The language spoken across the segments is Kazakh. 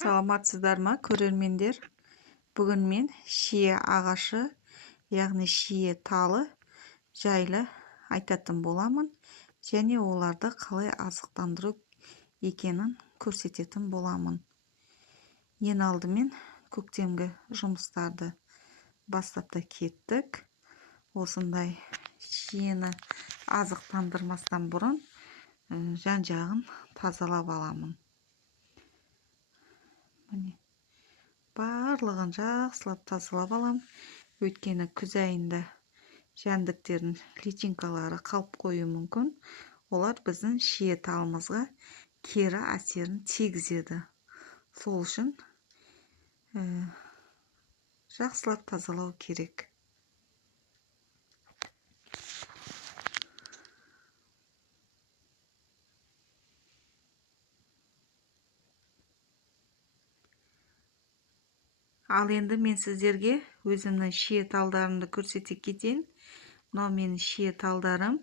Саламатсыздар ма, көрермендер? Бүгін мен шие ағашы, яғни шие талы жайлы айтатын боламын, және оларды қалай азықтандыру екенін көрсететін боламын. Ең алдымен көктемгі жұмыстарды бастап та кеттік. Осындай шиені азықтандырмастан бұрын жан-жағын тазалап аламын. Міне, барлығын жақсылап тазалап алам. Өйткені күз айында жәндіктердің личинкалары қалып қоюы мүмкін. Олар біздің шие талымызға кері әсерін тигізеді. Сол үшін жақсылап тазалау керек. Ал енді мен сіздерге өзімнің шие талдарымды көрсете кетейін. Мынау менің шие талдарым.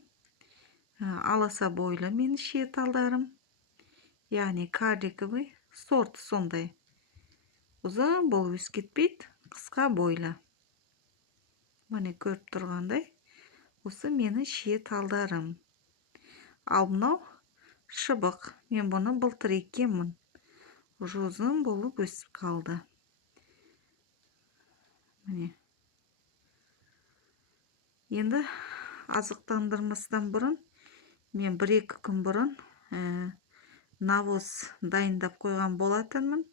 Аласа бойлы менің шие талдарым. Яғни карликовый сорт сондай. Ұзын болып өсіп кетпейді, қысқа бойлы. Міне көріп тұрғандай, осы менің шие талдарым. Ал мынау шыбық. Мен бұны былтыр еккенмін. Ұзын болып өсіп қалды. Міне. Енді азықтандырмастан бұрын мен 1-2 күн бұрын навоз дайындап қойған болатынмын.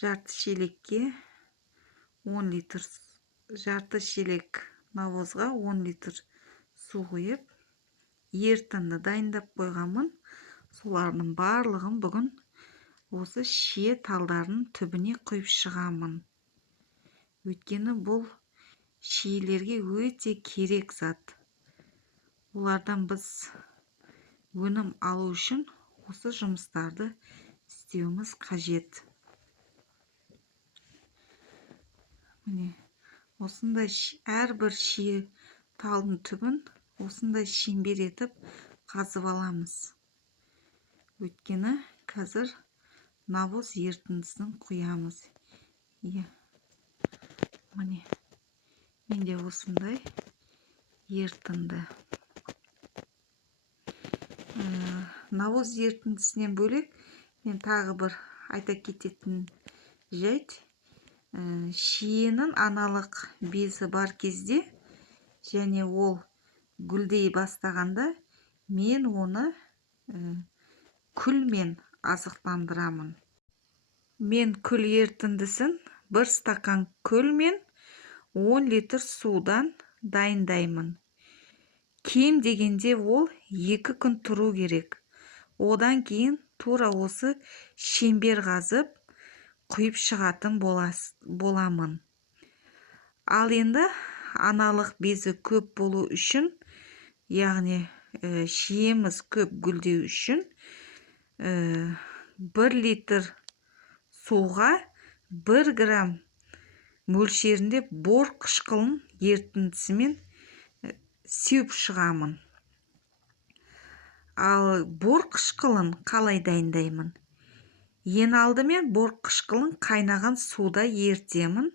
Жарты шелекке 10 литр, жарты шелек навозға 10 литр су құйып, ертінді дайындап қойғанмын. Солардың барлығын бүгін осы шие талдарының түбіне құйып шығамын. Өйткені бұл шиелерге өте керек зат. Олардан біз өнім алу үшін осы жұмыстарды істеуіміз қажет. Міне, осындай әрбір шие талдың түбін осындай шеңбер етіп қазып аламыз. Өйткені қазір навоз ертіндісін құямыз. Міне, менде осындай ертінді. Навоз ертіндісінен бөлек мен тағы бір айта кететін жайт. Шиенің аналық безі бар кезде және ол гүлдей бастағанда мен оны күлмен азықтандырамын. Мен күл ертіндісін 1 стакан күлмен 10 литр судан дайындаймын. Кем дегенде ол 2 күн тұру керек. Одан кейін тура осы шеңбер қазып құйып шығатын боламын. Ал енді аналық безі көп болу үшін, яғни шиеміз көп гүлдеу үшін 1 литр суға 1 грамм мөлшерінде бор қышқылын ертіндісімен сеуіп шығамын. Ал бор қышқылын қалай дайындаймын? Ең алдымен бор қышқылын қайнаған суда ертемін.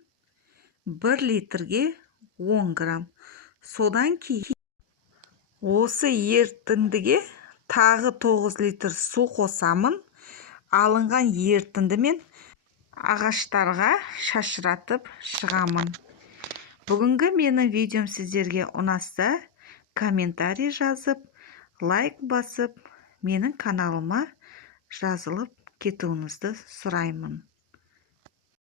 1 литрге 10 грамм. Содан кейін осы ертіндіге тағы 9 литр су қосамын. Алынған ертіндімен ағаштарға шашыратып шығамын. Бүгінгі менің видеом сіздерге ұнаса, комментарий жазып, лайк басып, менің каналыма жазылып кетуіңізді сұраймын.